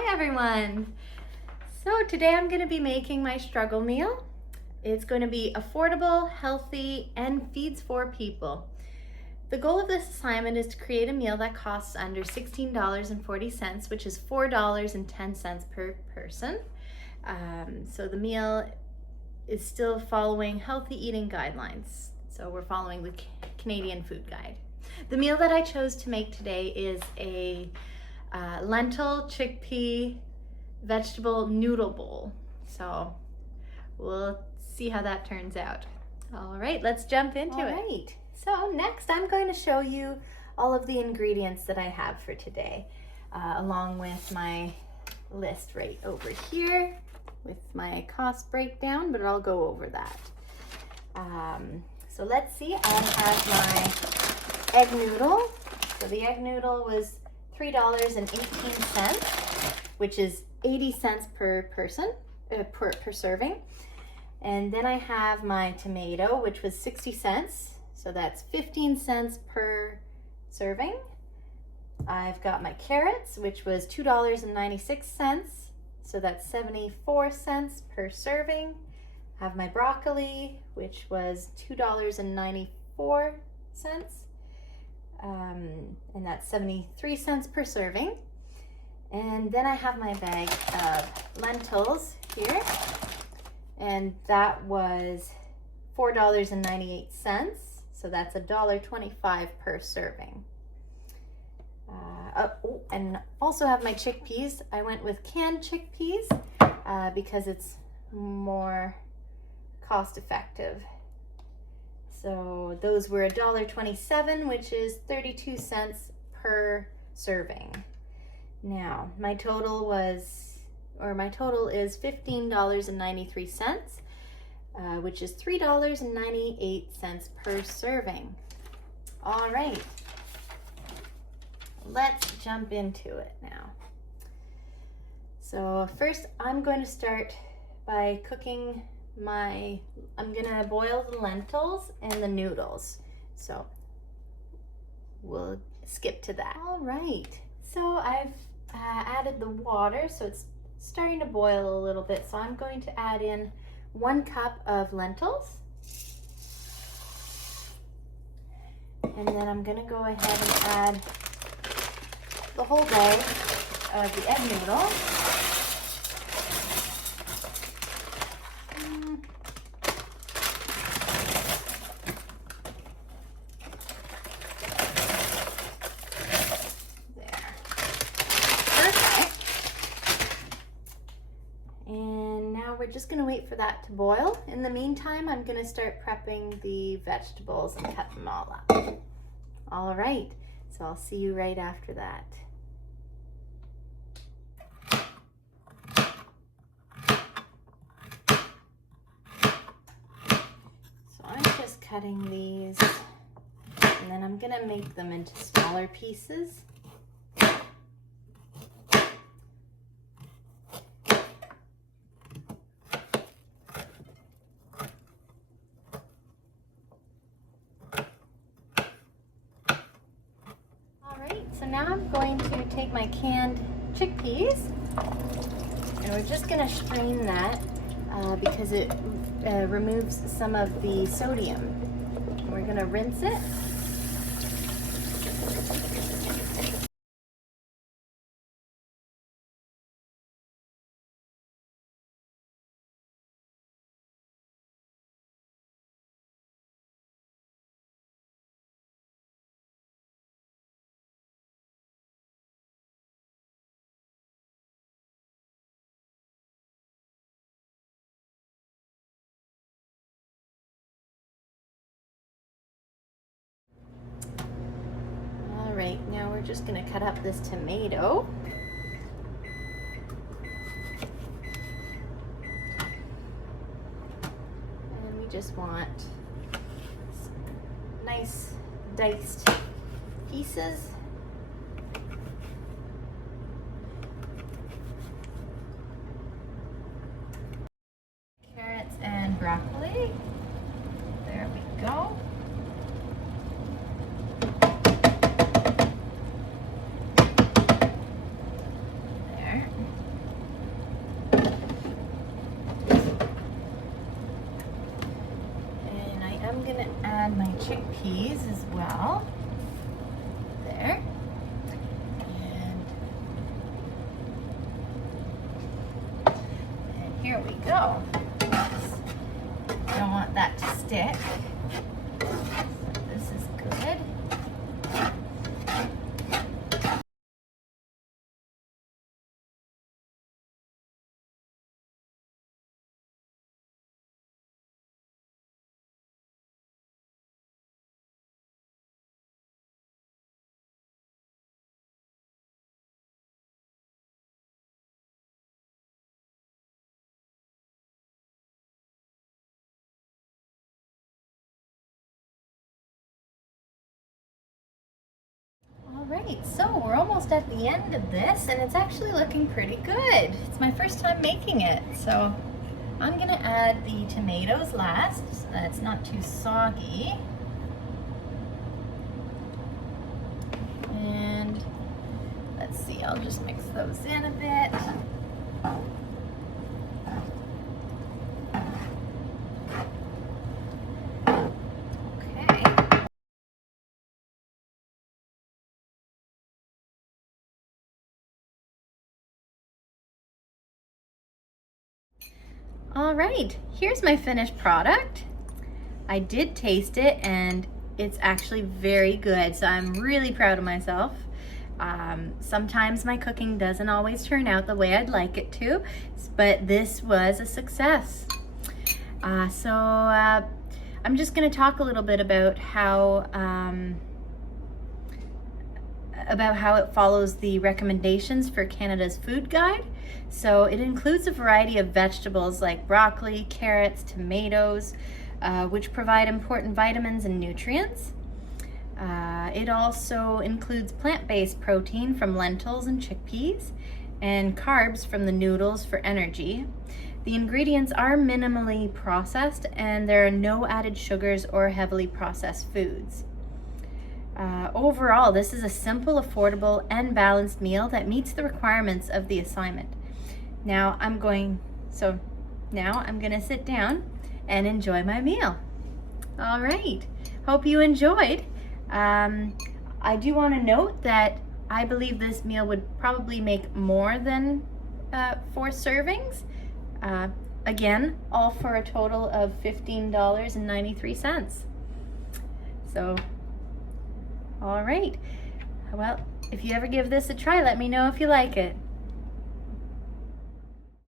Hi everyone! So today I'm going to be making my struggle meal. It's going to be affordable, healthy, and feeds 4 people. The goal of this assignment is to create a meal that costs under $16.40, which is $4.10 per person. So the meal is still following healthy eating guidelines. So we're following the Canadian Food Guide. The meal that I chose to make today is a lentil, chickpea, vegetable noodle bowl. So we'll see how that turns out. All right, let's jump into it. All right, so next I'm going to show you all of the ingredients that I have for today, along with my list right over here with my cost breakdown, but I'll go over that. So let's see, I have my egg noodle. So the egg noodle was $3.18, which is 80 cents per person, per serving. And then I have my tomato, which was 60 cents. So that's 15 cents per serving. I've got my carrots, which was $2.96. So that's 74 cents per serving. I have my broccoli, which was $2.94. And that's 73 cents per serving. And then I have my bag of lentils here, and that was $4.98, so that's $1.25 per serving. And also have my chickpeas. I went with canned chickpeas because it's more cost effective. So those were $1.27, which is 32 cents per serving. Now, my total is $15.93, which is $3.98 per serving. All right, let's jump into it now. So first, I'm going to start by cooking I'm gonna boil the lentils and the noodles. So we'll skip to that. All right, so I've added the water, so it's starting to boil a little bit. So I'm going to add in 1 cup of lentils. And then I'm gonna go ahead and add the whole bag of the egg noodle. We're just gonna wait for that to boil. In the meantime, I'm gonna start prepping the vegetables and cut them all up. All right, so I'll see you right after that. So I'm just cutting these, and then I'm gonna make them into smaller pieces. So now I'm going to take my canned chickpeas, and we're just going to strain that because it removes some of the sodium. And we're going to rinse it. Right, now we're just going to cut up this tomato. And we just want nice diced pieces. Carrots and broccoli. There we go. There. add my chickpeas as well. There. And here we go. Don't want that to stick. This is good. Alright, so we're almost at the end of this and it's actually looking pretty good. It's my first time making it, so I'm gonna add the tomatoes last so that it's not too soggy. And let's see, I'll just mix those in a bit. All right, here's my finished product. I did taste it and it's actually very good, so I'm really proud of myself. Sometimes my cooking doesn't always turn out the way I'd like it to, but this was a success. I'm just gonna talk a little bit about how it follows the recommendations for Canada's Food Guide. So it includes a variety of vegetables like broccoli, carrots, tomatoes, which provide important vitamins and nutrients. It also includes plant-based protein from lentils and chickpeas, and carbs from the noodles for energy. The ingredients are minimally processed, and there are no added sugars or heavily processed foods. Overall, this is a simple, affordable, and balanced meal that meets the requirements of the assignment. Now I'm gonna sit down and enjoy my meal. All right, hope you enjoyed. I do want to note that I believe this meal would probably make more than 4 servings. Again, all for a total of $15.93. So, all right. Well, if you ever give this a try, let me know if you like it.